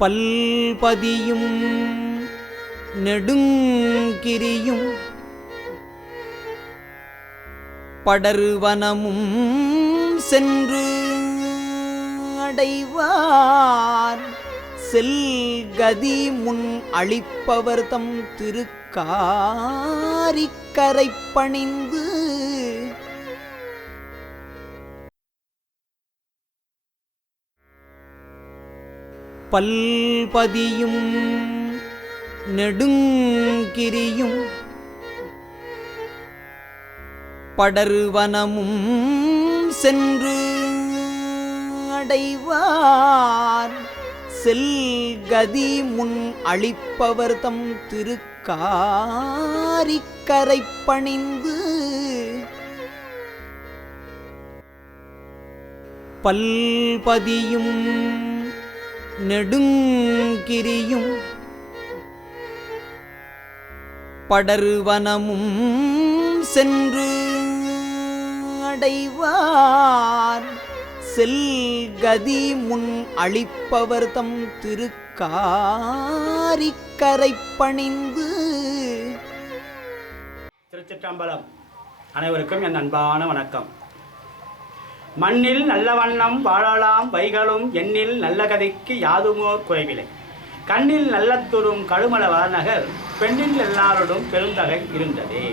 பல்பதியும் நெடுங்கிரியும் படர்வனமும் சென்று அடைவார் செல்கதி முன் அளிப்பவர் தம் திருக்காரிக்கரை பணிந்து பல்பதியும் நெடுங்கிரியும் படர்வனமும் சென்று அடைவார் செல்கதி முன் அளிப்பவர் தம் திருக்காரிக்கரை பணிந்து பல்பதியும் நெடுங்கிரியும் படர்வனமும் சென்று அடைவார் செல்கதி முன் அளிப்பவர் தம் திருக்காரிக்கரை பணிந்து. திருச்சிற்றம்பலம். அனைவருக்கும் என் அன்பான வணக்கம். மண்ணில் நல்ல வண்ணம் வாழலாம் வைகளும் எண்ணில் நல்ல கதைக்கு யாதுமோர் குறைவில்லை. கண்ணில் நல்லத்துறும் கழுமல வானகர் பெண்ணில் எல்லாரோடும் பெருந்தகை இருந்ததே.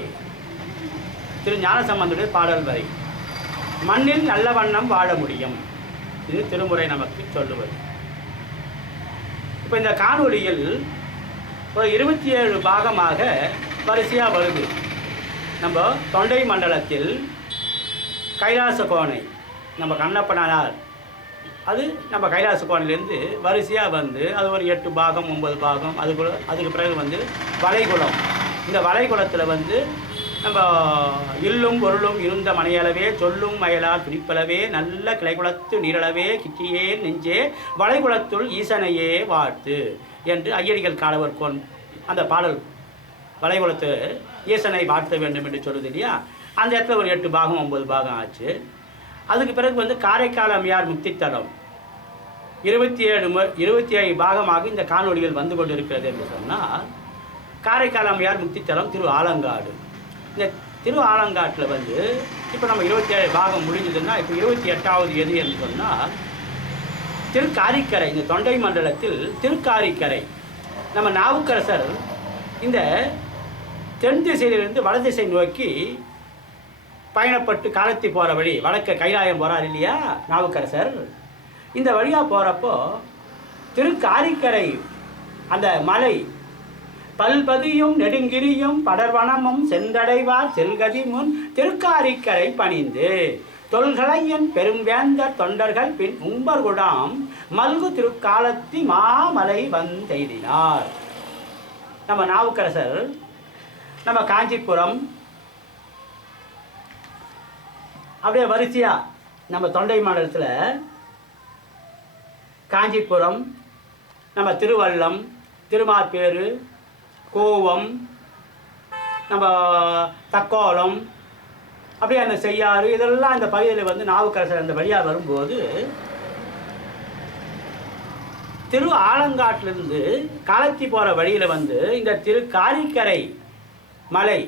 திரு ஞானசம்பந்தருடைய பாடல் வரை. மண்ணில் நல்ல வண்ணம் வாழ முடியும், இது திருமுறை நமக்கு சொல்லுவது. இப்போ இந்த காணொளியில் ஒரு 27 பாகமாக வரிசையாக வருது. நம்ம தொண்டை மண்டலத்தில் கைலாச கோணை நம்ம கண்ணப்பனார், அது நம்ம கைலாச கோணையிலேருந்து வரிசையாக வந்து அது ஒரு 8 பாகம் 9 பாகம். அதுக்கு பிறகு வந்து வளைகுளம். இந்த வளைகுளத்தில் வந்து நம்ம இல்லும் பொருளும் இருந்த மனையளவே சொல்லும் மயலால் பிடிப்பளவே நல்ல கிளைகுளத்து நீரளவே கிட்டியே நெஞ்சே வளைகுளத்துள் ஈசனையே வாழ்த்து என்று ஐயடிகள் காலவர் கோன் அந்த பாடல் வளைகுளத்து ஈசனை வாழ்த்த வேண்டும் என்று சொல்லுது இல்லையா. அந்த இடத்துல ஒரு 8 பாகம் 9 பாகம் ஆச்சு. அதுக்கு பிறகு வந்து காரைக்கால் அம்மையார் முக்தித்தலம் 27 பாகமாக இந்த காணொளிகள் வந்து கொண்டு இருக்கிறது என்று சொன்னால், காரைக்கால் அம்மையார் முக்தித்தலம் திரு ஆலங்காடு. இந்த திரு ஆலங்காட்டில் வந்து இப்போ நம்ம 27 பாகம் முடிஞ்சதுன்னா இப்போ 28வது எது என்று சொன்னால் திருக்காரிக்கரை. இந்த தொண்டை மண்டலத்தில் திருக்காரிக்கரை. நம்ம நாவுக்கரசர் இந்த தென் திசையிலிருந்து வட திசை நோக்கி பயணப்பட்டு காலத்தி போகிற வழி, வடக்க கைலாயம் போகிறார் இல்லையா நாவுக்கரசர். இந்த வழியாக போகிறப்போ திருக்காரிக்கரை அந்த மலை பல்பதியும் நெடுங்கிரியும் படர்வனமும் சென்றடைவார் செல்கதி முன் திருக்காரிக்கரை பணிந்து தொல்களையன் பெரும்வேந்தர் தொண்டர்கள் பின் உம்பர்குடாம் மல்கு திருக்காலத்தி மாமலை வந்தெய்தினார். நம்ம நாவுக்கரசர் நம்ம காஞ்சிபுரம் அப்படியே வரிசையாக நம்ம தொண்டை மாநிலத்தில் காஞ்சிபுரம், நம்ம திருவள்ளம், திருமாப்பேறு, கோவம், நம்ம தக்கோலம், அப்படியே அந்த செய்யாறு, இதெல்லாம் அந்த பகுதியில் வந்து நாவுக்கரசர் அந்த வழியாக வரும்போது திரு ஆலங்காட்டிலிருந்து காலத்தி போகிற வழியில் வந்து இந்த திருக்காரிக்கரை மலை,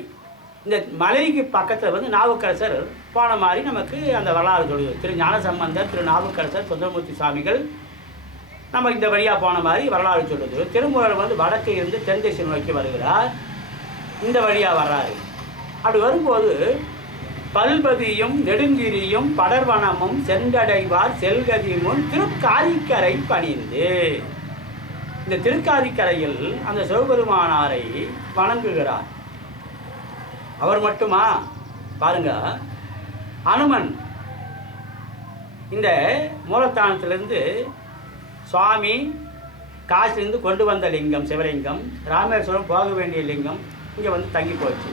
இந்த மலைக்கு பக்கத்தில் வந்து நாவுக்கரசர் போன மாதிரி நமக்கு அந்த வரலாறு சொல்லுது. திரு ஞானசம்பந்தர், திரு நாவுக்கரசர், சுந்தரமூர்த்தி சுவாமிகள் நம்ம இந்த வழியாக போன மாதிரி வரலாறு சொல்லுது. திருமூலர் வந்து வடக்கு இருந்து தென் திசை நோக்கி வருகிறார், இந்த வழியாக வர்றாரு. அப்படி வரும்போது பல்பதியும் நெடுங்கிரியும் படர்வனமும் சென்றடைவார் செல்கதி முன் திருக்காரிக்கரை பணிந்து. இந்த திருக்காரிக்கரையில் அந்த சிவபெருமானாரை வணங்குகிறார். அவர் மட்டுமா பாருங்க, அனுமன் இந்த மூலத்தானத்திலிருந்து சுவாமி காசிலிருந்து கொண்டு வந்த லிங்கம் சிவலிங்கம், ராமேஸ்வரம் போக வேண்டிய லிங்கம் இங்கே வந்து தங்கி போச்சு.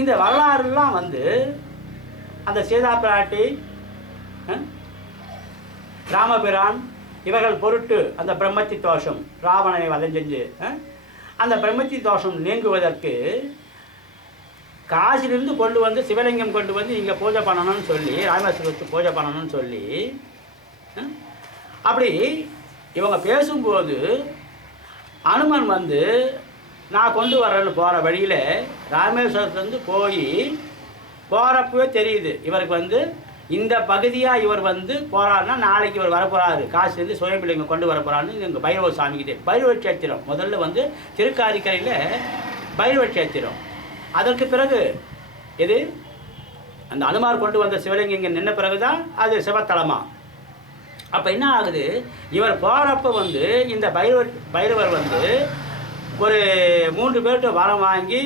இந்த வரலாறுலாம் வந்து அந்த சீதா பிராட்டி, ராமபிரான் இவர்கள் பொருட்டு அந்த பிரம்மத்தி தோஷம் ராவணனை வதம் செஞ்சு அந்த பிரம்மத்தி தோஷம் நீங்குவதற்கு காசிலிருந்து கொண்டு வந்து சிவலிங்கம் கொண்டு வந்து இங்கே பூஜை பண்ணணும்னு சொல்லி, ராமேஸ்வரத்துக்கு பூஜை பண்ணணும்னு சொல்லி அப்படி இவங்க பேசும்போது அனுமன் வந்து நான் கொண்டு வரேன்னு போகிற வழியில் ராமேஸ்வரத்துலேருந்து போய் போகிறப்பவே தெரியுது இவருக்கு வந்து இந்த பகுதியாக இவர் வந்து போகிறாருன்னா நாளைக்கு இவர் வரப்போகிறாரு காசுலேருந்து சுயம்பிள்ளைங்க கொண்டு வர போகிறாருன்னு இங்கே பைரவ சாமிக்கிட்டே பைரவ சேத்திரம் முதல்ல வந்து திருக்காரிக்கரையில் பைரவ சேத்திரம். அதற்கு பிறகு எது அந்த அனுமார் கொண்டு வந்த சிவலிங்கம் இங்கே நின்ன பிறகு தான் அது சிவத்தலமாக. அப்போ என்ன ஆகுது, இவர் போகிறப்ப வந்து இந்த பைரவர் வந்து ஒரு 3 பேர்கிட்ட வரம் வாங்கி,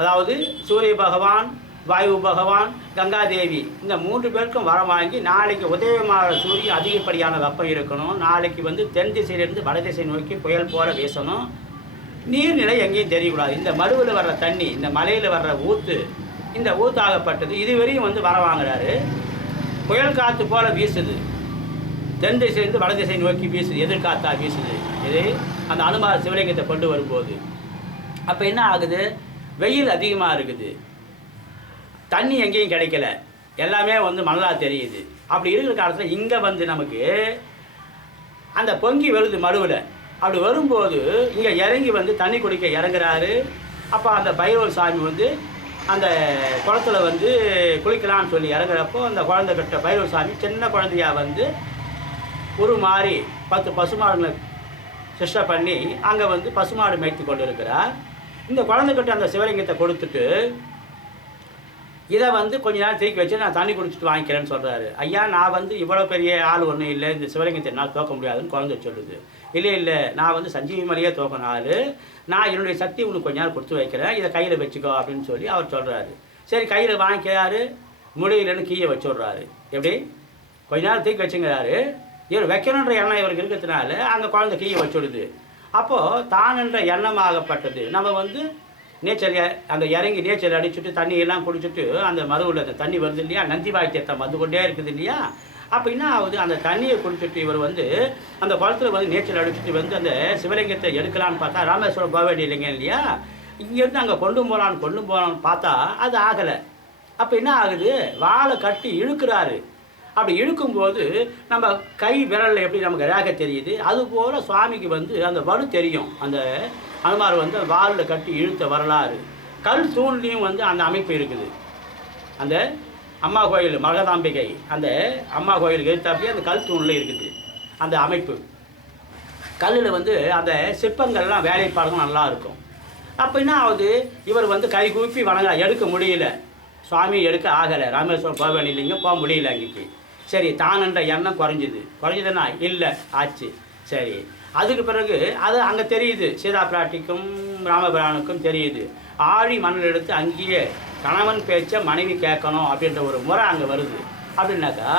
அதாவது சூரிய பகவான், வாயு பகவான், கங்காதேவி இந்த 3 பேருக்கும் வரம் வாங்கி நாளைக்கு உதயமாக சூரியன் அதிகப்படியான வெப்பம் இருக்கணும், நாளைக்கு வந்து தென் திசையிலேருந்து வட திசை நோக்கி புயல் போல வீசணும், நீர்நிலை எங்கேயும் தெரியக்கூடாது, இந்த மடுவில் வர்ற தண்ணி, இந்த மலையில் வர்ற ஊற்று, இந்த ஊத்தாகப்பட்டது இதுவரையும் வந்து வர வாங்குறாரு. புயல் காற்று போல் வீசுது, தென் திசையிலேருந்து வட திசை நோக்கி வீசுது, எதிர்காத்தா வீசுது. இது அந்த அனுமார் சிவலிங்கத்தை கொண்டு வரும்போது அப்போ என்ன ஆகுது, வெயில் அதிகமாக இருக்குது, தண்ணி எங்கேயும் கிடைக்கல, எல்லாமே வந்து மணலாக தெரியுது. அப்படி இருக்கிற காலத்தில் இங்கே வந்து நமக்கு அந்த பொங்கி வருது மடுவில். அப்படி வரும்போது இங்கே இறங்கி வந்து தண்ணி குடிக்க இறங்குறாரு. அப்போ அந்த பைரவர் சாமி வந்து அந்த குளத்துல வந்து குளிக்கலாம்னு சொல்லி இறங்குறப்போ அந்த குழந்தை கட்ட பைரவர் சாமி சின்ன குழந்தையா வந்து ஒரு மாதிரி 10 பசுமாடுகளை சிருஷ்டை பண்ணி அங்கே வந்து பசுமாடு மேய்த்து கொண்டு இருக்கிறார். இந்த குழந்தைகிட்ட அந்த சிவலிங்கத்தை கொடுத்துட்டு இதை வந்து கொஞ்ச நேரம் தூக்கி வச்சு நான் தண்ணி குடிச்சிட்டு வாங்கிக்கிறேன்னு சொல்கிறாரு. ஐயா நான் வந்து இவ்வளோ பெரிய ஆள் ஒன்றும் இல்லை, இந்த சிவலிங்கத்தை என்னால் தோக்க முடியாதுன்னு குழந்தை சொல்லுது. இல்லை நான் வந்து சஞ்சீவி மலையே தோக்கின ஆள், நான் என்னுடைய சக்தி உனக்கு கொஞ்ச நேரம் கொடுத்து வைக்கிறேன், இதை கையில் வச்சுக்கோ அப்படின்னு சொல்லி அவர் சொல்கிறாரு. சரி கையில் வாங்கிக்கிறாரு, முடியலன்னு கீழே வச்சு விட்றாரு. எப்படி கொஞ்ச நேரம் தூக்கி வச்சுங்கிறாரு. இவர் வைக்கணுன்ற எண்ணம் இவருக்கு இருக்கிறதுனால அந்த குழந்தை கீழே வச்சுடுது. அப்போது தான் என்ற எண்ணமாகப்பட்டது நம்ம வந்து நீச்சல் அந்த இறங்கி நீச்சல் அடிச்சுட்டு தண்ணியெல்லாம் குடிச்சிட்டு அந்த மதுவில் அந்த தண்ணி வருது இல்லையா, நந்தி வாய்த்தியத்தை வந்து கொண்டே இருக்குது இல்லையா. அப்போ என்ன ஆகுது, அந்த தண்ணியை குடிச்சிட்டு இவர் வந்து அந்த குளத்தில் வந்து நீச்சல் அடிச்சுட்டு வந்து அந்த சிவலிங்கத்தை எடுக்கலான்னு பார்த்தா ராமேஸ்வரம் போக வேண்டிய இல்லைங்க இல்லையா, இங்கேருந்து அங்கே கொண்டு போகலான்னு பார்த்தா அது ஆகலை. அப்போ என்ன ஆகுது, வாழை கட்டி இழுக்கிறாரு. அப்படி இழுக்கும்போது நம்ம கை விரலில் எப்படி நமக்கு ரேகை தெரியுது, அதுபோல் சுவாமிக்கு வந்து அந்த வலு தெரியும். அந்த அனுமார் வந்து வாலில் கட்டி இழுத்த வரலாறு கல் தூண்லேயும் வந்து அந்த அமைப்பு இருக்குது. அந்த அம்மா கோயில் மகதாம்பிகை அந்த அம்மா கோயிலுக்கு எடுத்தாப்பே அந்த கல் தூணில் இருக்குது அந்த அமைப்பு. கல்லில் வந்து அந்த சிற்பங்கள்லாம் வேலைப்பாடுகள் நல்லா இருக்கும். அப்போ என்ன ஆகுது, இவர் வந்து கை கூப்பி வணங்க எடுக்க முடியல, சுவாமி எடுக்க ஆகலை, ராமேஸ்வரம் போக வேண்டியில்லைங்க, போக முடியல அன்றைக்கி. சரி தானன்ற எண்ணம் குறைஞ்சதுன்னா இல்லை ஆச்சு. சரி அதுக்கு பிறகு அது அங்கே தெரியுது, சீதா பிராட்டிக்கும் ராமபிரானுக்கும் தெரியுது, ஆழி மணல் எடுத்து அங்கேயே கணவன் பேச்ச மனைவி கேட்கணும் அப்படின்ற ஒரு முறை அங்கே வருது. அப்படின்னாக்கா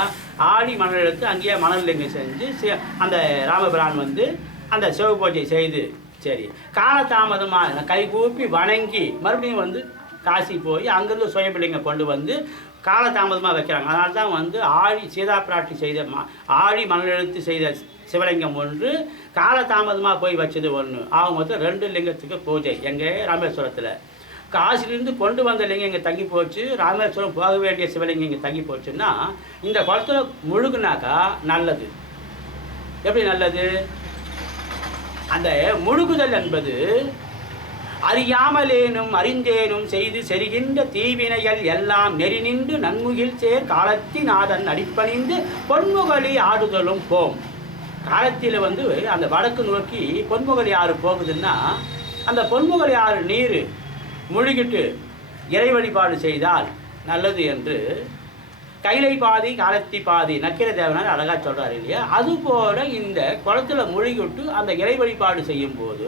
ஆழி மணல் எடுத்து அங்கேயே மணல் செஞ்சு அந்த ராமபிரான் வந்து அந்த சிவ பூஜை செய்து சரி காலதாமதமாக கைகூப்பி வணங்கி மறுபடியும் வந்து காசி போய் அங்கேருந்து சுயம்பிள்ளைங்க கொண்டு வந்து காலதாமதமாக வைக்கிறாங்க. அதனால தான் வந்து ஆழி சீதா பிராட்டி செய்த ஆழி மணல் எடுத்து செய்த சிவலிங்கம் ஒன்று, காலதாமதமாக போய் வச்சது ஒன்று. அவங்க மொத்தம் 2 லிங்கத்துக்கு பூஜை. எங்கள் ராமேஸ்வரத்தில் காசிலிருந்து கொண்டு வந்த லிங்கம் இங்கே தங்கி போச்சு, ராமேஸ்வரம் போக வேண்டிய சிவலிங்கம் இங்கே தங்கி போச்சுன்னா இந்த குளத்தில் முழுகுனாக்கா நல்லது. எப்படி நல்லது, அந்த முழுகுதல் என்பது அறியாமலேனும் அறிந்தேனும் செய்து செரிகின்ற தீவினைகள் எல்லாம் நெறி நின்று நன்முகில் சேர் காலத்தினாதன் அடிப்பணிந்து பொன்முகலி ஆடுதலும் போம். காலத்தில் வந்து அந்த வடக்கு நோக்கி பொன்முகலி ஆறு போகுதுன்னா அந்த பொன்முகலி ஆறு நீர் முழுகிட்டு இறை வழிபாடு செய்தால் நல்லது என்று கைலை பாதி காலத்தி பாதி நக்கிர தேவனார் அழகாக சொல்கிறார் இல்லையா. அதுபோல் இந்த குளத்தில் முழுகிவிட்டு அந்த இறை வழிபாடு செய்யும்போது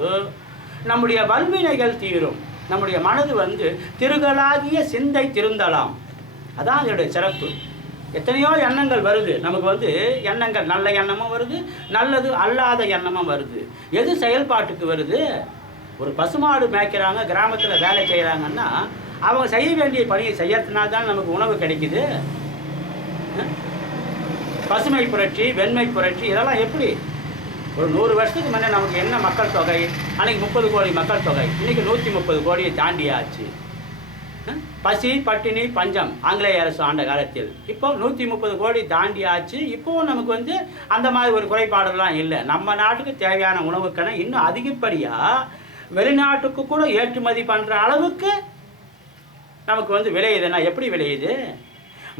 நம்முடைய வல்வினைகள் தீரும், நம்முடைய மனது வந்து திருகலாகிய சிந்தை திருந்தலாம். அதான் அதோடைய சிறப்பு. எத்தனையோ எண்ணங்கள் வருது நமக்கு, வந்து எண்ணங்கள் நல்ல எண்ணமும் வருது, நல்லது அல்லாத எண்ணமும் வருது. எது செயல்பாட்டுக்கு வருது, ஒரு பசுமாடு மேய்க்கிறாங்க, கிராமத்தில் வேலை செய்கிறாங்கன்னா அவங்க செய்ய வேண்டிய பணியை செய்யறதுனால தான் நமக்கு உணவு கிடைக்குது. பசுமை புரட்சி, வெண்மை புரட்சி இதெல்லாம் எப்படி ஒரு 100 வருஷத்துக்கு முன்னே நமக்கு என்ன மக்கள் தொகை, அன்றைக்கி 30 கோடி மக்கள் தொகை, இன்றைக்கி 130 கோடியை தாண்டியாச்சு. பசி பட்டினி பஞ்சம் ஆங்கிலேய அரசு ஆண்ட காலத்தில். இப்போ 130 கோடி தாண்டி ஆச்சு. இப்போவும் நமக்கு வந்து அந்த மாதிரி ஒரு குறைபாடுலாம் இல்லை. நம்ம நாட்டுக்கு தேவையான உணவுக்கான இன்னும் அதிகப்படியாக வெளிநாட்டுக்கு கூட ஏற்றுமதி பண்ணுற அளவுக்கு நமக்கு வந்து விளையுதுன்னா எப்படி விளையுது?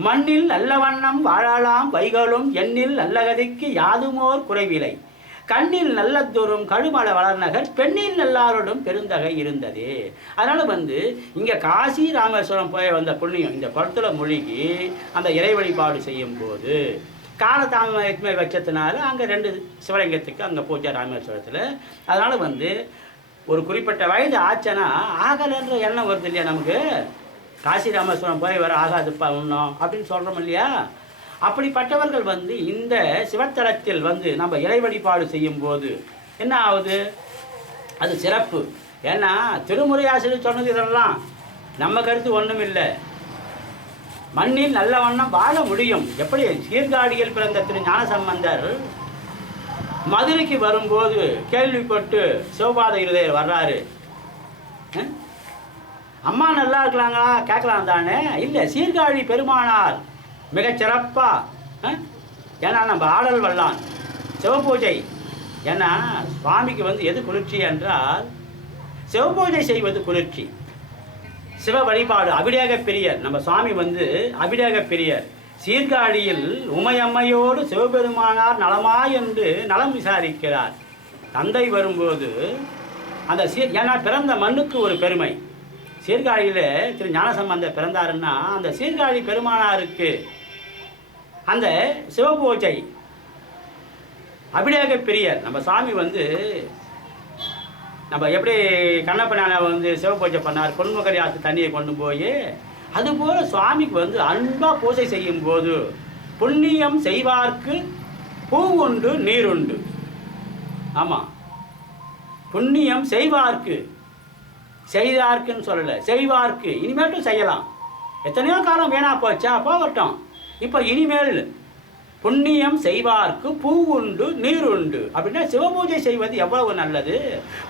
மண்ணில் நல்ல வண்ணம் வாழலாம் வைகளும் எண்ணில் நல்ல கதைக்கு யாதுமோர் குறைவிலை கண்ணில் நல்ல தூரம் கழுமல வளர்நகர் பெண்ணில் நல்லாரோடும் பெருந்தகை இருந்தது. அதனால் வந்து இங்கே காசி ராமேஸ்வரம் போய் வந்த புண்ணியம் இந்த குளத்துல மூழ்கி அந்த இறை வழிபாடு செய்யும் போது காலதாமதமே வச்சதுனால அங்கே 2 சிவலிங்கத்துக்கு அங்கே பூஜை ராமேஸ்வரத்தில். அதனால் வந்து ஒரு குறிப்பிட்ட வயது ஆச்சுன்னா ஆகலைன்ற எண்ணம் வருது இல்லையா நமக்கு. காசி ராமேஸ்வரம் போய் வர ஆகாதுப்பா இன்னும் அப்படின்னு சொல்கிறோம் இல்லையா. அப்படிப்பட்டவர்கள் வந்து இந்த சிவத்தலத்தில் வந்து நம்ம இறை வழிபாடு செய்யும் போது என்ன ஆகுது? அது சிறப்பு. ஏன்னா திருமுறையாசிரியர் சொன்னது இதெல்லாம் நம்ம கருத்து ஒன்றும் இல்லை. மண்ணில் நல்ல வண்ணம் வாழ முடியும். எப்படி சீர்காழியில் பிறந்த திரு ஞானசம்பந்தர் மதுரைக்கு வரும்போது கேள்விப்பட்டு சிவபாத இருதயர் வர்றாரு. அம்மா நல்லா இருக்கலாங்களா கேட்கலாம் தானே? இல்லை, சீர்காழி பெருமானார் மிகச்சிறப்பாக. ஏன்னா நம்ம ஆடல் வல்லான் சிவபூஜை. ஏன்னா சுவாமிக்கு வந்து எது குளிர்ச்சி என்றால் சிவபூஜை செய்வது குளிர்ச்சி. சிவ வழிபாடு அபிடேக பிரியர். நம்ம சுவாமி வந்து அபிடேக பிரியர். சீர்காழியில் உமையம்மையோடு சிவபெருமானார் நலமா என்று நலம் விசாரிக்கிறார். தந்தை வரும்போது அந்த ஏன்னா பிறந்த மண்ணுக்கு ஒரு பெருமை. சீர்காழியில் திரு ஞானசம்பந்தர் பிறந்தாருன்னா அந்த சீர்காழி பெருமானாருக்கு அந்த சிவபூஜை அபிடேக பிரியர். நம்ம சாமி வந்து நம்ம எப்படி கண்ணப்பனான வந்து சிவபூஜை பண்ணார், பொன்முகரி ஆற்று தண்ணியை கொண்டு போய், அதுபோல் சுவாமிக்கு வந்து அன்பாக பூஜை செய்யும் போது புண்ணியம் செய்வார்க்கு பூ உண்டு நீர் உண்டு. ஆமாம், புண்ணியம் செய்வார்க்கு, செய்தார்க்குன்னு சொல்லலை, செய்வார்க்கு. இனிமேட்டும் செய்யலாம். எத்தனையோ காலம் வேணா போச்சா, போகட்டும். இப்போ இனிமேல் புண்ணியம் செய்வார்க்கு பூ உண்டு நீர் உண்டு அப்படின்னா சிவபூஜை செய்வது எவ்வளவு நல்லது.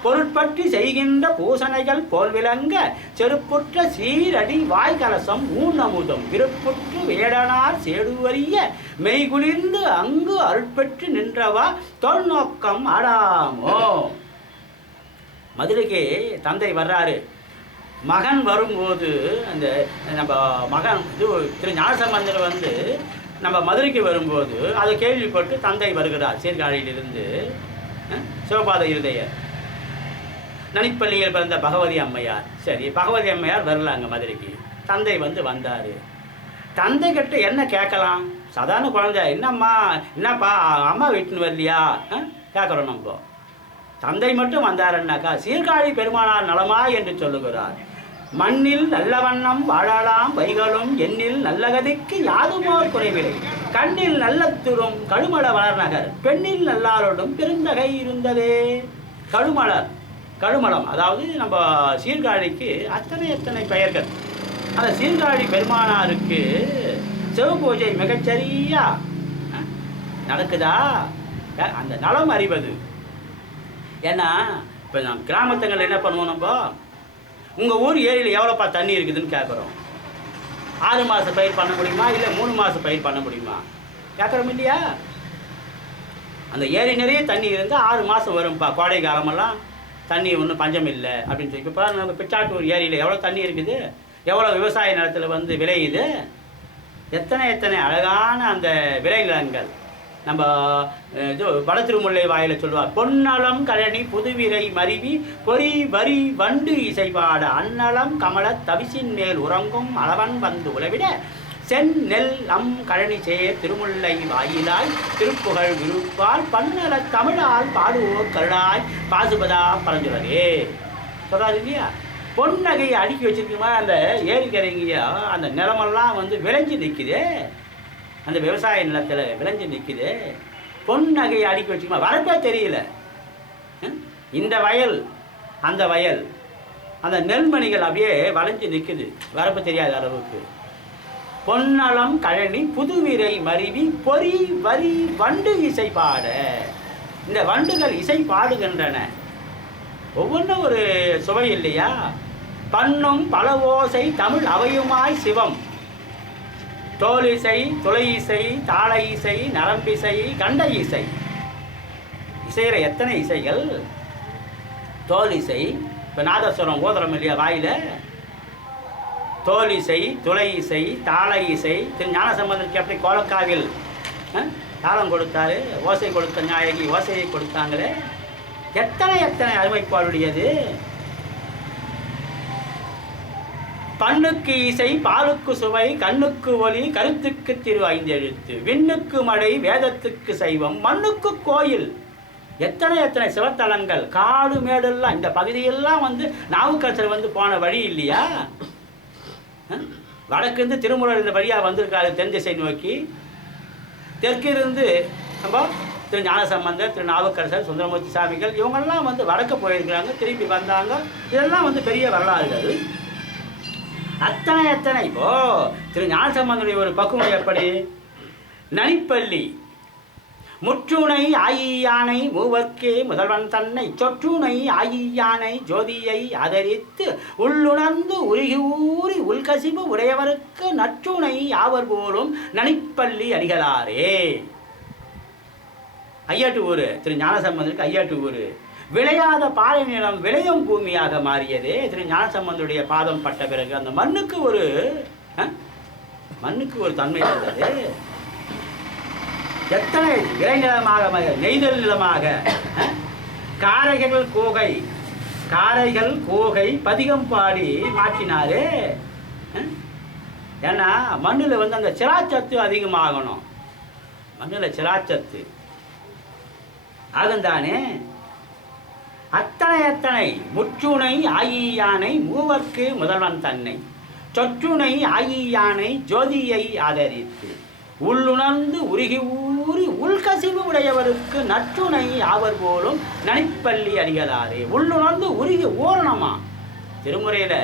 பொருட்பற்றி செய்கின்ற பூசணைகள் போல் விளங்க செருப்புற்ற சீரடி வாய்கலசம் ஊனமுதம் விருப்புற்று வேடனார் சேடுவரிய மெய்குளிர்ந்து அங்கு அருட்பெற்று நின்றவா தொல்நோக்கம் ஆடாமோ. மதுரைக்கு தந்தை வர்றாரு. மகன் வரும்போது அந்த நம்ம மகன் திரு ஞானசம்பந்தர் வந்து நம்ம மதுரைக்கு வரும்போது அதை கேள்விப்பட்டு தந்தை வருகிறார் சீர்காழியிலிருந்து. சிவபாத இருதயர் நனிப்பள்ளியில் பிறந்த பகவதி அம்மையார். சரி, பகவதி அம்மையார் வரலாங்க மதுரைக்கு. தந்தை வந்து வந்தார். தந்தை கிட்ட என்ன கேட்கலாம்? சாதாரண குழந்தை, என்னம்மா என்னப்பா அம்மா வீட்டுன்னு வரலையா கேட்குறோம் நம்ம. தந்தை மட்டும் வந்தாருன்னாக்கா சீர்காழி பெருமானார் நலமா என்று சொல்லுகிறார். மண்ணில் நல்ல வண்ணம் வாழலாம் வைகளும் எண்ணில் நல்ல கதைக்கு யாதுமோர் குறைவில்லை கண்ணில் நல்ல துரும் கழுமல வளர்நகர் பெண்ணில் நல்லாரோடும் பெருந்தகை இருந்ததே. கழுமலம் அதாவது நம்ம சீர்காழிக்கு எத்தனை பெயர்கள். அந்த சீர்காழி பெருமானாருக்கு சிவபூஜை மிகச்சரியா நடக்குதா? அந்த நலம் அறிவது. ஏன்னா இப்போ நம்ம கிராமத்துங்கள் என்ன பண்ணுவோம், நம்ம உங்கள் ஊர் ஏரியில் எவ்வளோப்பா தண்ணி இருக்குதுன்னு கேட்குறோம். 6 மாத பயிர் பண்ண முடியுமா, இல்லை 3 மாத பயிர் பண்ண முடியுமா கேட்குறோம் இல்லையா? அந்த ஏரி நிறைய தண்ணி இருந்தால் 6 மாதம் வரும்ப்பா, கோடை காலமெல்லாம் தண்ணி ஒன்றும் பஞ்சம் இல்லை அப்படின்னு சொல்லி. இப்போ நம்ம பிச்சாட்டூர் ஏரியில் எவ்வளோ தண்ணி இருக்குது, எவ்வளோ விவசாய நிலத்தில் வந்து விளையுது, எத்தனை அழகான அந்த விளைநிலங்கள். நம்ம இது வடதிருமுல்லை வாயில சொல்லுவார், பொன்னலம் கழனி புதுவிரை மருவி பொறி வரி வண்டு இசைபாட அன்னலம் கமல தவிசின் மேல் உறங்கும் அளவன் வந்து உலவிட செந்நெல் நம் கழனி சேர் திருமுல்லை வாயிலாய் திருப்புகழ் விருப்பால் பன்னல தமிழால் பாடுவோர் கருளாய் பாசுபதா பரஞ்சுலரே சொல்றாரு இல்லையா? பொன்னகையை அடுக்கி வச்சிருக்கோமா அந்த ஏரிக்கரைங்கயா, அந்த நிலமெல்லாம் வந்து விளைஞ்சி நிற்குது, அந்த விவசாய நிலத்தில் விளைஞ்சு நிற்குது. பொன்னகையை அடுக்கி வச்சுக்குமா, வரப்பே தெரியல. இந்த வயல் அந்த வயல், அந்த நெல்மணிகள் அப்படியே வளைஞ்சு நிற்குது, வரப்பு தெரியாத அளவுக்கு. பொன்னலம் கழனி புதுவிரை மருவி பொறி வரி வண்டு இசை பாட. இந்த வண்டுகள் இசை பாடுகின்றன. ஒவ்வொன்றும் ஒரு சுவை இல்லையா? பண்ணும் பல ஓசை தமிழ் அவையுமாய் சிவம் தோலிசை துளை இசை தாள இசை நரம்பிசை கண்ட இசை. இசையில் எத்தனை இசைகள்? தோலிசை, இப்போ நாதஸ்வரம் ஓதுறோம் இல்லையா வாயில், தோலிசை துளை இசை தாள இசை. திரு ஞானசம்பந்தருக்கு எப்படி கோலக்காவில் தாளம் கொடுத்தாரு, ஓசை கொடுத்த நாயகி ஓசையை கொடுத்தாங்களே, எத்தனை எத்தனை அருமைப்பாடுடையது. பண்ணுக்கு இசை பாலுக்கு சுவை கண்ணுக்கு ஒலி கருத்துக்கு திரு ஐந்தெழுத்து விண்ணுக்கு மழை வேதத்துக்கு சைவம் மண்ணுக்கு கோயில். எத்தனை எத்தனை சிவத்தலங்கள், காடு மேடெல்லாம் இந்த பகுதியெல்லாம் வந்து நாவுக்கரசர் வந்து போன வழி இல்லையா? வடக்கிருந்து திருமுருகர் இந்த வழியாக வந்திருக்காரு தென் திசை நோக்கி. தெற்கிருந்து நம்ம திரு ஞானசம்பந்தர், திரு நாவுக்கரசர், சுந்தரமூர்த்தி சாமிகள் இவங்கெல்லாம் வந்து வடக்கு போயிருக்கிறாங்க, திரும்பி வந்தாங்க. இதெல்லாம் வந்து பெரிய வரலாறுகள். அத்தனை எத்தனை. இப்போ திரு ஞானசம்பந்தனுடைய ஒரு பக்குவம் எப்படி? நனிப்பள்ளி முற்றுணை ஆயியானை மூவர்க்கே முதல்வன் தன்னை சொற்றுணை ஆயியானை ஜோதியை ஆதரித்து உள்ளுணர்ந்து உருகி ஊறி உள்கசிவு உடையவருக்கு நற்றுணை ஆவர் போலும் நனிப்பள்ளி அடிகளாரே. ஐயாட்டு ஊர் திரு ஞானசம்பந்தனுக்கு ஐயாட்டு ஊர். விளையாத பாறை நிலம் விளையும் பூமியாக மாறியதே திரு ஞானசம்பந்தனுடைய பாதம் பட்ட பிறகு. அந்த மண்ணுக்கு ஒரு தன்மை வந்தது. எத்தனை விளைநிலமாக நெய்தல் நிலமாக காரைகள் கோகை பதிகம் பாடி மாற்றினாரே. ஏன்னா மண்ணில் வந்து அந்த சிராச்சத்து அதிகமாகணும். மண்ணில் சிராச்சத்து ஆகுந்தானே. அத்தனை முற்றுணை ஆயியானை மூவர்க்கு முதல்வன் தன்னை சொற்றுணை ஆயியானை ஜோதியை ஆதரித்து உள்ளுணர்ந்து உருகி ஊறி உள்கசிவு உடையவருக்கு நற்றுணை ஆவர் போலும் நனிப்பள்ளி அடிகளாரே. உள்ளுணர்ந்து உருகி ஓரணுமா, திருமுறையில்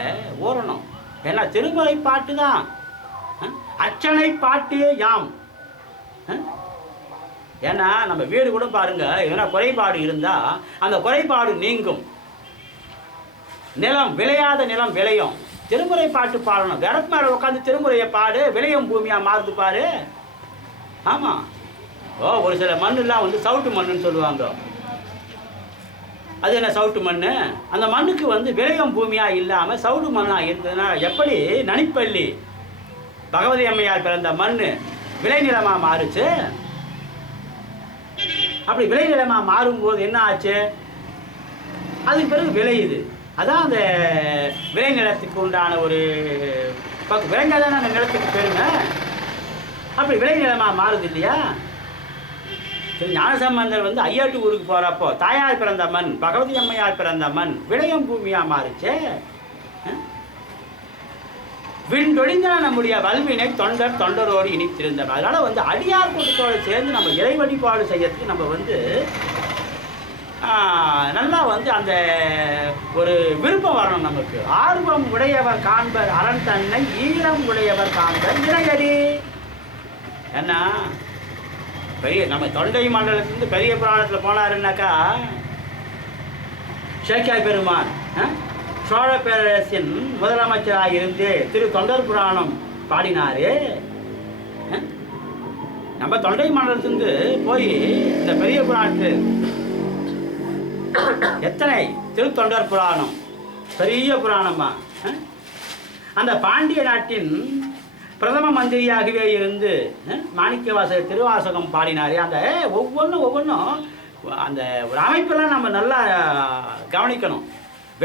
ஓரணும். ஏன்னா திருமுறை பாட்டு தான் அச்சனை பாட்டியே யாம். ஏன்னா நம்ம வீடு கூட பாருங்க, ஏன்னா குறைபாடு இருந்தால் அந்த குறைபாடு நீங்கும். நிலம் விளையாத நிலம் விளையும். திருமுறை பாட்டு பாடணும். விளக்கு மேலே உட்காந்து திருமுறையை பாடு, விளையும் பூமியாக மாறுது பாரு. ஆமாம். ஒரு சில மண்ணெல்லாம் வந்து சவுட்டு மண்ணுன்னு சொல்லுவாங்க. அது என்ன சவுட்டு மண்? அந்த மண்ணுக்கு வந்து விளையும் பூமியாக இல்லாமல் சவுட்டு மண்ணாக இருந்ததுன்னா எப்படி நனிப்பள்ளி பகவதி அம்மையார் பிறந்த மண் விளைநிலமாக மாறுச்சு? அப்படி விளைநிலமாக மாறும்போது என்ன ஆச்சு? அதுக்கு பிறகு விளையுது. அதான் அந்த விளைநிலத்துக்கு உண்டான ஒரு விளைஞ்சால் தானே அந்த நிலத்துக்கு பெருமை. அப்படி விளைநிலமாக மாறுது இல்லையா? திரு ஞானசம்பந்தர் வந்து ஐயாட்டு ஊருக்கு போகிறப்போ தாயார் பிறந்த மண் பகவதி அம்மையார் பிறந்த மண் விளையும் பூமியாக மாறுச்சு. விண்டொழிந்தன நம்முடைய வல்வினை தொண்டரோடு இனித்திருந்தவர். அதனால் வந்து அடியார் கூட்டத்தோடு சேர்ந்து நம்ம இறை வழிபாடு செய்யறதுக்கு நம்ம வந்து நல்லா வந்து அந்த ஒரு விருப்பம் வரணும் நமக்கு. ஆர்வம் உடையவர் காண்பர் அரண் தன்னை ஈரம் உடையவர் காண்பர் இறையடி. ஏன்னா பெரிய நம்ம தொண்டை மண்டலத்திலிருந்து பெரிய புராணத்தில் போனாருன்னாக்கா சேக்கியார் பெருமான் சோழ பேரரசின் முதலமைச்சராக இருந்து திரு தொண்டர் புராணம் பாடினாரு. நம்ம தொண்டை மண்டலத்திலிருந்து போய் இந்த பெரிய புராணத்து எத்தனை திருத்தொண்டர் புராணம் பெரிய புராணமா. அந்த பாண்டிய நாட்டின் பிரதம மந்திரியாகவே இருந்து மாணிக்கவாசகர் திருவாசகம் பாடினார். அந்த ஒவ்வொன்றும் அந்த ஒரு அமைப்பெல்லாம் நம்ம நல்லா கவனிக்கணும்.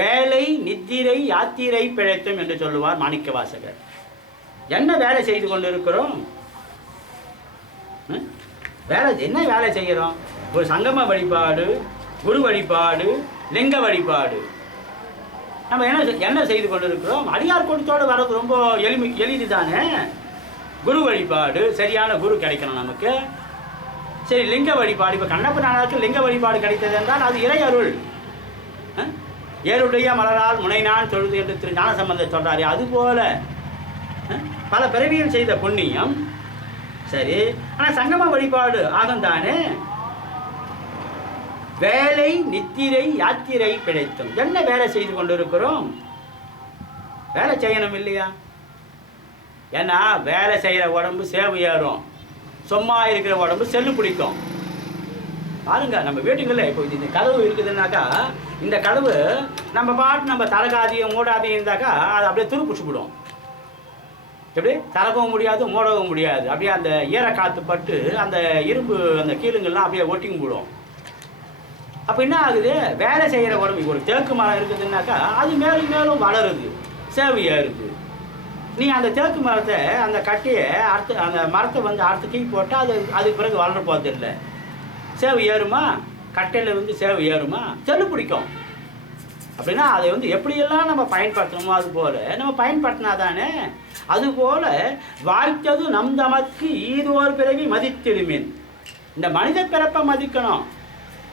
வேலை நித்திரை யாத்திரை பிழைத்தும் என்று சொல்லுவார் மாணிக்கவாசகர். என்ன வேலை செய்து கொண்டு இருக்கிறோம்? என்ன வேலை செய்கிறோம்? ஒரு சங்கம வழிபாடு, குரு வழிபாடு, லிங்க வழிபாடு. நம்ம என்ன செய்து கொண்டு இருக்கிறோம்? அடியார் கூட்டத்தோடு வர்றது ரொம்ப எளிது தானே. குரு வழிபாடு, சரியான குரு கிடைக்கணும் நமக்கு. சரி, லிங்க வழிபாடு. இப்போ கண்ணப்ப நாளாருக்கு லிங்க வழிபாடு கிடைத்தது என்றால் அது இறை அருள். ஏருடைய மலரால் முனைநான் தொழுது என்று திரு ஞானசம்பந்தர் சொல்றாரு. அதுபோல பல பிறவியில் செய்த புண்ணியம். சரி, ஆனால் சங்கம வழிபாடு ஆகும் தானே. வேலை நித்திரை யாத்திரை பிழைத்தும் என்ன வேலை செய்து கொண்டிருக்கிறோம்? வேலை செய்யணும் இல்லையா? ஏன்னா வேலை செய்கிற உடம்பு சேவை ஏறும், சும்மா இருக்கிற உடம்பு செல்லு பிடிக்கும். பாருங்க, நம்ம வீட்டுங்களில் இப்போ இந்த கதவு இருக்குதுன்னாக்கா, இந்த கதவு நம்ம பாட்டு நம்ம தலகாதியும் மூடாதையும் இருந்தாக்கா அது அப்படியே துரு பிடிச்சிவிடும். எப்படி திறக்கவும் முடியாது, மூடவும் முடியாது. அப்படியே அந்த ஈர காற்று பட்டு அந்த இரும்பு அந்த கீழுங்கள்லாம் அப்படியே ஒட்டிங்க போடும். அப்போ என்ன ஆகுது? வேலை செய்கிற உடம்பு ஒரு தேக்கு மரம் இருக்குதுன்னாக்கா அது மேலும் மேலும் வளருது, சேவையாக இருக்குது. நீ அந்த தேக்கு மரத்தை அந்த கட்டையை அந்த மரத்தை அறுத்து கீழ் போட்டால் அதுக்கு பிறகு வளர போகிறதில்லை. சேவை ஏறுமா? கட்டையில் சேவை ஏறுமா? செல்லு பிடிக்கும். அப்படின்னா அதை எப்படியெல்லாம் நம்ம பயன்படுத்தணுமோ அது போல் நம்ம பயன்படுத்தினா தானே. அதுபோல் வாய்த்தது நம் தமக்கு ஈதோர் பிறவி மதித்திடுமேன். இந்த மனித பிறப்பை மதிக்கணும்,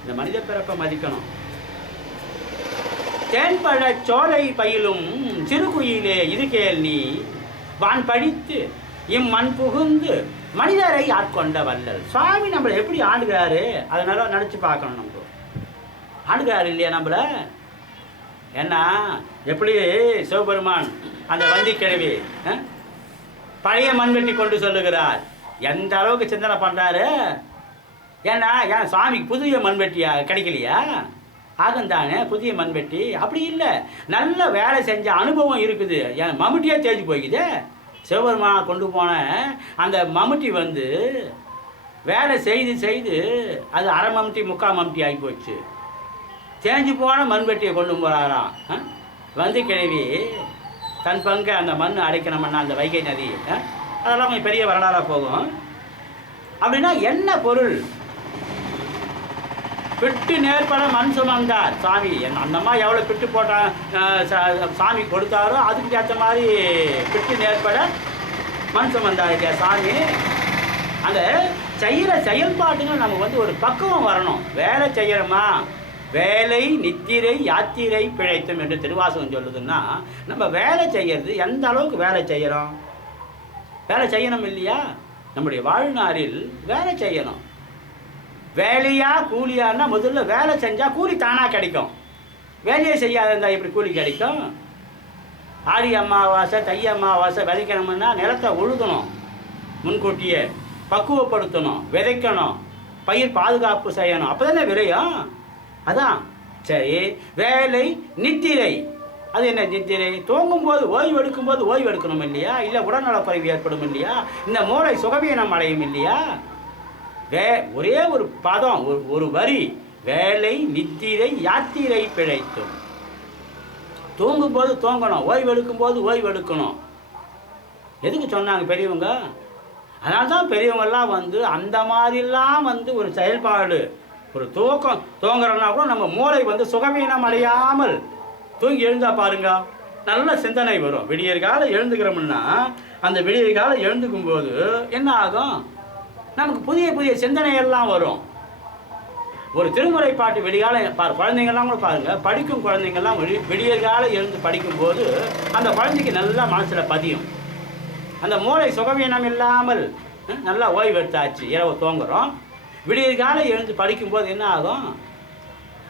இந்த மனித பிறப்பை மதிக்கணும். தேன்பழ சோலை பயிலும் சிறுகுயிலே இது கேள் நீ, வான் படித்து இம்மண் புகுந்து மனிதரை ஆட்கொண்ட வல்லல். சுவாமி நம்மளை எப்படி ஆண்டுகிறாரு அதனால நினச்சி பார்க்கணும். நம்ம ஆண்டுகிறாரு இல்லையா நம்மளை? ஏன்னா எப்படி சிவபெருமான் அந்த வந்திக்கிழவி பழைய மண்வெட்டி கொண்டு சொல்லுகிறார், எந்த அளவுக்கு சிந்தனை பண்ணுறாரு. ஏன்னா ஏன் சுவாமிக்கு புதிய மண்வெட்டியா கிடைக்கலையா? ஆகந்தானே புதிய மண்வெட்டி. அப்படி இல்லை, நல்ல வேலை செஞ்ச அனுபவம் இருக்குது. என் மம்முட்டியே தேஞ்சு போய்க்குது. சிவபெருமானை கொண்டு போன அந்த மம்முட்டி வேலை செய்து செய்து அது அரை மம்முட்டி முக்கால் மம்முட்டி ஆகி போச்சு. தேஞ்சு போன மண்வெட்டியை கொண்டு போகிறாராம். கிழவி தன் பங்கு அந்த மண் அடைக்கணும்னா அந்த வைகை நதி, அதெல்லாம் கொஞ்சம் பெரிய வரலாறாக போகும். அப்படின்னா என்ன பொருள்? பிட்டு நேர்பட மண் சுமந்தார் சாமி. அந்தம்மா எவ்வளோ பிட்டு போட்டால் சாமி கொடுத்தாரோ அதுக்கு ஏற்ற மாதிரி பிட்டு நேர்பட மண் சுமந்தார் சாமி. அந்த செய்கிற செயல்பாட்டுங்க நம்ம ஒரு பக்குவம் வரணும். வேலை செய்கிறோமா, வேலை நித்திரை யாத்திரை பிழைத்தும் என்று திருவாசகம் சொல்லுதுன்னா, நம்ம வேலை செய்கிறது எந்த அளவுக்கு வேலை செய்கிறோம்? வேலை செய்யணும் இல்லையா? நம்முடைய வாழ்நாளில் வேலை செய்யணும். வேலையா கூலியான்னா முதல்ல வேலை செஞ்சால் கூலி தானாக கிடைக்கும். வேலையை செய்யாத இருந்தால் எப்படி கூலி கிடைக்கும்? ஆடி அமாவாசை தை அமாவாசை விதைக்கணும்னா நிலத்தை உழுதணும், முன்கூட்டியே பக்குவப்படுத்தணும், விதைக்கணும், பயிர் பாதுகாப்பு செய்யணும், அப்போ தானே விளையும். அதான் சரி. வேலை நித்திரை, அது என்ன நித்திரை? தூங்கும்போது ஓய்வு எடுக்கும்போது ஓய்வு எடுக்கணும் இல்லையா? இல்லை உடல்நலக்குறைவு ஏற்படும் இல்லையா? இந்த மூளை சுகவீனம் அடையும் இல்லையா? ஒரே ஒரு பதம், ஒரு வரி, வேலை நித்திரை யாத்திரை பிழைத்தும். தூங்கும்போது தூங்கணும், ஓய்வு எடுக்கும்போது ஓய்வு எடுக்கணும். எதுக்கு சொன்னாங்க பெரியவங்க? அதனால தான் பெரியவங்கெல்லாம் அந்த மாதிரிலாம் ஒரு செயல்பாடு. ஒரு தூக்கம் தூங்குறோம்னா கூட நம்ம மூளை சுகவீனம் அடையாமல் தூங்கி எழுந்தா பாருங்க, நல்ல சிந்தனை வரும். விடியற்கால எழுந்துக்கிறோம்னா அந்த விடியற்கால எழுந்துக்கும் போது என்ன ஆகும்? நமக்கு புதிய புதிய சிந்தனைகள்லாம் வரும். ஒரு திருமுறை பாட்டு விடிகால குழந்தைங்கள்லாம் கூட பாருங்கள், படிக்கும் குழந்தைங்கள்லாம் விடியற்கால எழுந்து படிக்கும்போது அந்த குழந்தைக்கு நல்லா மனசில் பதியும். அந்த மூளை சுகவீனம் இல்லாமல் நல்லா ஓய்வு எடுத்தாச்சு, இரவு தூங்குறோம், விடியற்கால எழுந்து படிக்கும்போது என்ன ஆகும்?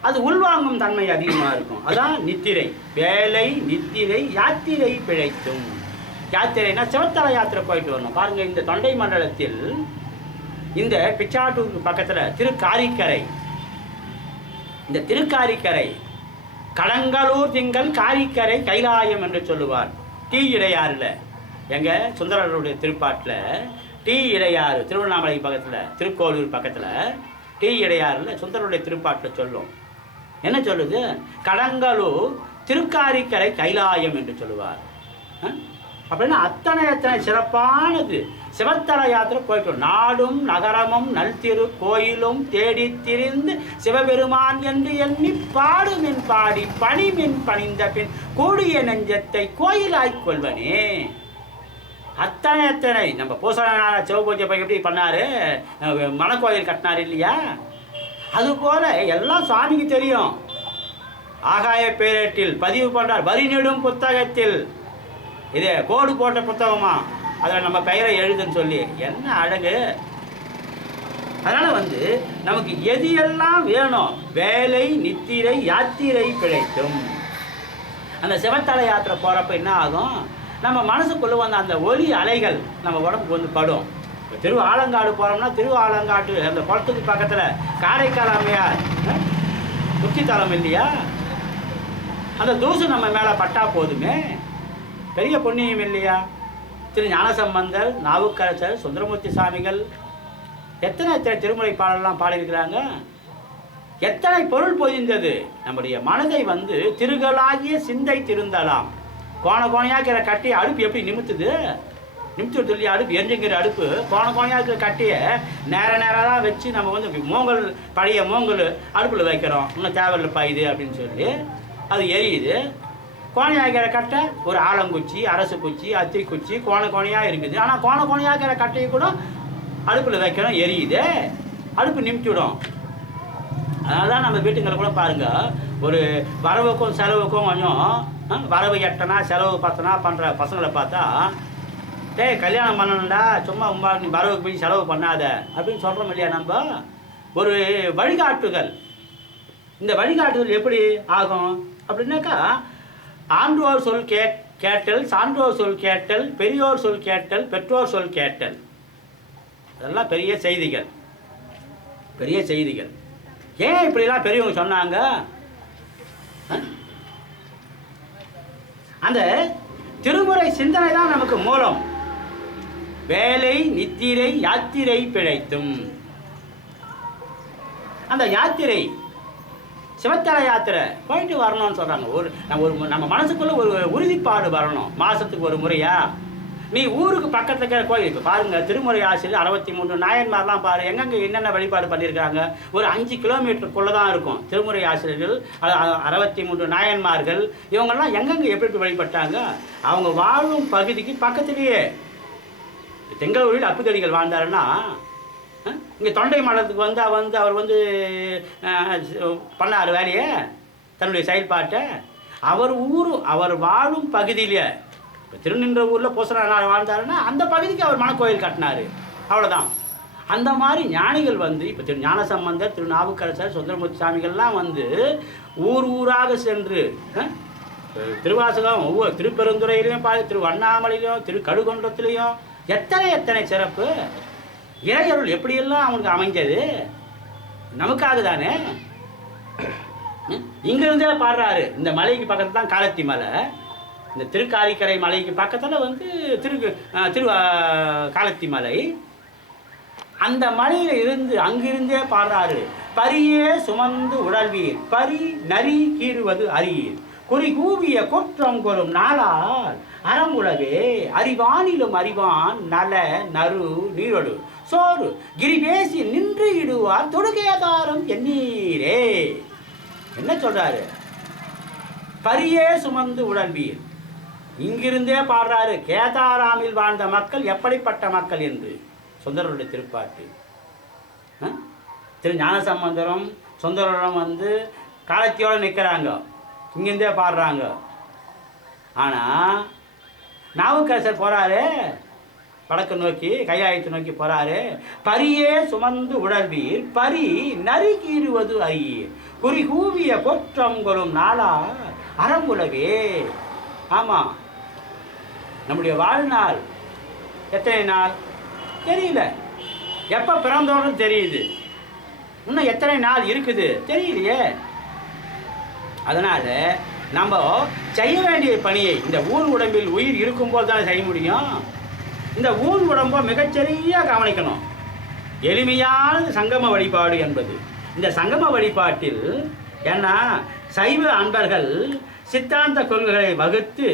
அது உள்வாங்கும் தன்மை அதிகமாக இருக்கும். அதான் நித்திரை. வேலை நித்திரை யாத்திரை பிழைத்தும். யாத்திரைனா சிவத்தல யாத்திரை போயிட்டு வரணும். பாருங்கள், இந்த தொண்டை மண்டலத்தில் இந்த பிச்சாட்டூருக்கு பக்கத்தில் திருக்காரிக்கரை, இந்த திருக்காரிக்கரை கடங்கலூர் திங்கள் காரிக்கரை கைலாயம் என்று சொல்லுவார். டி இடையாறில் எங்கள் சுந்தரருடைய திருப்பாட்டில் டி இடையாறு, திருவண்ணாமலை பக்கத்தில் திருக்கோளூர் பக்கத்தில் டி இடையாறில் சுந்தரருடைய திருப்பாட்டில் சொல்லும். என்ன சொல்லுது? கடங்கலூர் திருக்காரிக்கரை கைலாயம் என்று சொல்லுவார். அப்படின்னா அத்தனை சிறப்பானது. சிவத்தல யாத்திரை போயிட்டு நாடும் நகரமும் நல்திரு கோயிலும் தேடி திரிந்து சிவபெருமான் என்று எண்ணி பாடுமின் பாடி பணிமின் பணிந்த பின் கூடிய நெஞ்சத்தை கோயிலாய்க் கொள்வனே. அத்தனை நம்ம பூசண சிவபூஜை போய் எப்படி பண்ணாரு, மணக்கோயில் கட்டினார் இல்லையா? அதுபோல் எல்லாம் சுவாமிக்கு தெரியும். ஆகாய பேரேட்டில் பதிவு பண்ணுறார், வரி நெடும் புத்தகத்தில். இது கோடு போட்ட புத்தகமா, அதில் நம்ம பெயரை எழுதுன்னு சொல்லி. என்ன அழகு! அதனால் நமக்கு எது எல்லாம் வேணும்? வேலை நித்திரை யாத்திரை பிழைத்தும். அந்த சிவத்தலை யாத்திரை போகிறப்ப என்ன ஆகும், நம்ம மனசுக்குள்ளே வந்து அந்த ஒலி அலைகள் நம்ம உடம்புக்கு வந்து படும். இப்போ திரு ஆலங்காடு போகிறோம்னா திரு ஆலங்காட்டு அந்த குளத்துக்கு பக்கத்தில் காரைக்கால் அம்மையார் உச்சித்தலம் இல்லையா, அந்த தூசு நம்ம மேலே பட்டா போதுமே, பெரிய புண்ணியம் இல்லையா? திரு ஞானசம்பந்தர், நாவுக்கரசர், சுந்தரமூர்த்தி சாமிகள் எத்தனை திருமுறை பாடலாம் பாடியிருக்கிறாங்க. எத்தனை பொருள் பொதிந்தது. நம்முடைய மனதை வந்து திருகளாகிய சிந்தை திருந்தலாம். கோண கோணையாக கட்டி அடுப்பு எப்படி நிமித்துது, நிமித்து சொல்லி அடுப்பு எரிஞ்சுங்கிற அடுப்பு கோண கோணையாக கட்டிய நேரம் வச்சு நம்ம வந்து மூங்கல், பழைய மூங்கல் அடுப்பில் வைக்கிறோம், இன்னும் தேவையில்லைப்பா இது அப்படின்னு சொல்லி அது எரியுது. கோணையாகிற கட்டை ஒரு ஆலங்குச்சி, அரசு குச்சி, அத்தி குச்சி கோண கோணையாக இருக்குது. ஆனால் கோண கோணையாகிற கட்டையை கூட அடுப்பில் வைக்கிறோம், எரியுது, அடுப்பு நிமித்திவிடும். அதனால தான் நம்ம வீட்டுங்களை கூட பாருங்கள், ஒரு வரவுக்கும் செலவுக்கும் கொஞ்சம் வரவு எட்டனா செலவு பத்தனா பண்ணுற பசங்களை பார்த்தா, டேய் கல்யாணம் பண்ணணும்டா, சும்மா நீ வரவுக்கு போய் செலவு பண்ணாத அப்படின்னு சொல்கிறோம் இல்லையா? நம்ம ஒரு வழிகாட்டுதல். இந்த வழிகாட்டுதல் எப்படி ஆகும் அப்படின்னாக்கா, ஆன்றோர் சொல் கேட்டல், சான்றோர் சொல் கேட்டல், பெரியோர் சொல் கேட்டல், பெற்றோர் சொல் கேட்டல். அதெல்லாம் பெரிய செய்திகள், பெரிய செய்திகள். ஏன் இப்படிலாம் பெரியவங்க சொன்னாங்க? அந்த திருமுறை சிந்தனை தான் நமக்கு மூலம். வேலை நித்திரை யாத்திரை பிழைத்தும். அந்த யாத்திரை சிவத்தலை யாத்திரை போயிட்டு வரணும்னு சொல்கிறாங்க. நம்ம மனசுக்குள்ளே ஒரு உறுதிப்பாடு வரணும். மாதத்துக்கு ஒரு முறையா நீ ஊருக்கு பக்கத்தில் இருக்கிற கோயில், இப்போ பாருங்கள், திருமுறை ஆசிரியர் 63 நாயன்மார்லாம் பாரு, எங்கெங்கே என்னென்ன வழிபாடு பண்ணியிருக்காங்க. ஒரு 5 கிலோமீட்டருக்குள்ளே தான் இருக்கும் திருமுறை ஆசிரியர்கள். 63 நாயன்மார்கள் இவங்கெல்லாம் எங்கெங்கே எப்படி வழிபட்டாங்க. அவங்க வாழும் பகுதிக்கு பக்கத்துலேயே. தெங்களூரில் அப்புதடிகள் வாழ்ந்தாருன்னா, இங்கே தொண்டை மண்டலத்துக்கு வந்து அவர் வந்து பண்ணார் வேலையை, தன்னுடைய செயல்பாட்டை. அவர் வாழும் பகுதியிலே, இப்போ திருநின்ற ஊரில் பூசனார் வாழ்ந்தாருன்னா அந்த பகுதிக்கு அவர் மனக்கோயில் கட்டினார், அவ்வளோதான். அந்த மாதிரி ஞானிகள் வந்து இப்போ திரு ஞானசம்பந்தர், திரு நாவுக்கரசர், சுந்தரமூர்த்தி சாமிகள்லாம் வந்து ஊராக சென்று திருவாசகம் ஒவ்வொரு திருப்பெருந்துறையிலையும் திருவண்ணாமலையிலையும் திருக்கடுகுன்றத்துலேயும் எத்தனை சிறப்பு. இறையருள் எப்படியெல்லாம் அவனுக்கு அமைஞ்சது நமக்காக தானே. இங்கிருந்தே பாடுறாரு. இந்த மலைக்கு பக்கத்தில் தான் காலத்தி மலை. இந்த திருக்காரிக்கரை மலைக்கு பக்கத்தில் வந்து திரு காலத்தி மலை. அந்த மலையில் இருந்து அங்கிருந்தே பாடுறாரு. பரியே சுமந்து உடல்வீர், பரி நரி கீறுவது அறியீர், குறி கூவிய குற்றம் கொள்ளும் நாளால் அறமுலவே அறிவானிலும் அறிவான் நல நறு நீரொடு சோறு கிரிபேசி நின்று இடுவார் தொடுகேதாரம் எண்ணீரே. என்ன சொல்றாரு? பரியே சுமந்து உடல்வீர். இங்கிருந்தே பாடுறாரு. கேதாராமில் வாழ்ந்த மக்கள் எப்படிப்பட்ட மக்கள் என்று சுந்தரருடைய திருப்பாட்டு. திரு ஞானசம்பந்தரும் சுந்தரரும் வந்து காலத்தியோடு நிற்கிறாங்க, இங்கிருந்தே பாடுறாங்க. ஆனால் நாவுக்கரசர் போகிறாரு வடக்கு நோக்கி, கைலாயத்தை நோக்கி போகிறாரு. பரியே சுமந்து உடல்வீர், பரி நரி கீறுவது அறியீர், குறி கூவிய குற்றம் கொள்ளும் நாளா அறமுலவே. ஆமாம், நம்முடைய வாழ்நாள் எத்தனை நாள் தெரியல. எப்போ பிறந்தோன்னு தெரியுது, இன்னும் எத்தனை நாள் இருக்குது தெரியலையே. அதனால் நம்ம செய்ய வேண்டிய பணியை இந்த ஊர் உடம்பில் உயிர் இருக்கும்போது தான் செய்ய முடியும். இந்த ஊர் உடம்பை மிகச்சரியாக கவனிக்கணும். எளிமையான சங்கம வழிபாடு என்பது. இந்த சங்கம வழிபாட்டில் ஏன்னா சைவ அன்பர்கள் சித்தாந்த கொள்கைகளை வகுத்து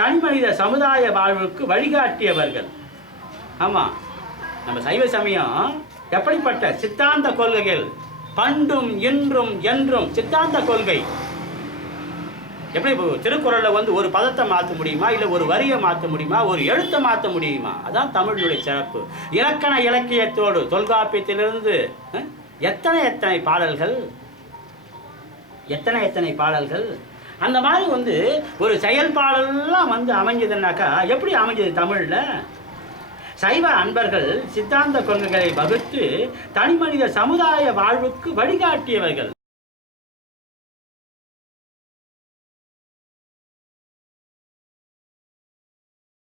தனிமனித சமுதாய வாழ்வுக்கு வழிகாட்டியவர்கள். ஆமாம், நம்ம சைவ சமயம் எப்படிப்பட்ட சித்தாந்த கொள்கைகள், பண்டும் இன்றும் என்றும் சித்தாந்த கொள்கை. எப்படி திருக்குறளில் வந்து ஒரு பதத்தை மாற்ற முடியுமா, இல்லை ஒரு வரியை மாற்ற முடியுமா, ஒரு எழுத்தை மாற்ற முடியுமா? அதான் தமிழுடைய சிறப்பு. இலக்கண இலக்கியத்தோடு தொல்காப்பியத்திலிருந்து எத்தனை பாடல்கள், எத்தனை பாடல்கள். அந்த மாதிரி வந்து ஒரு செயல்பாடெல்லாம் வந்து அமைஞ்சதுன்னாக்கா எப்படி அமைஞ்சது தமிழில்? சைவ அன்பர்கள் சித்தாந்த கொள்கைகளை வகுத்து தனிமனித சமுதாய வாழ்வுக்கு வழிகாட்டியவர்கள்.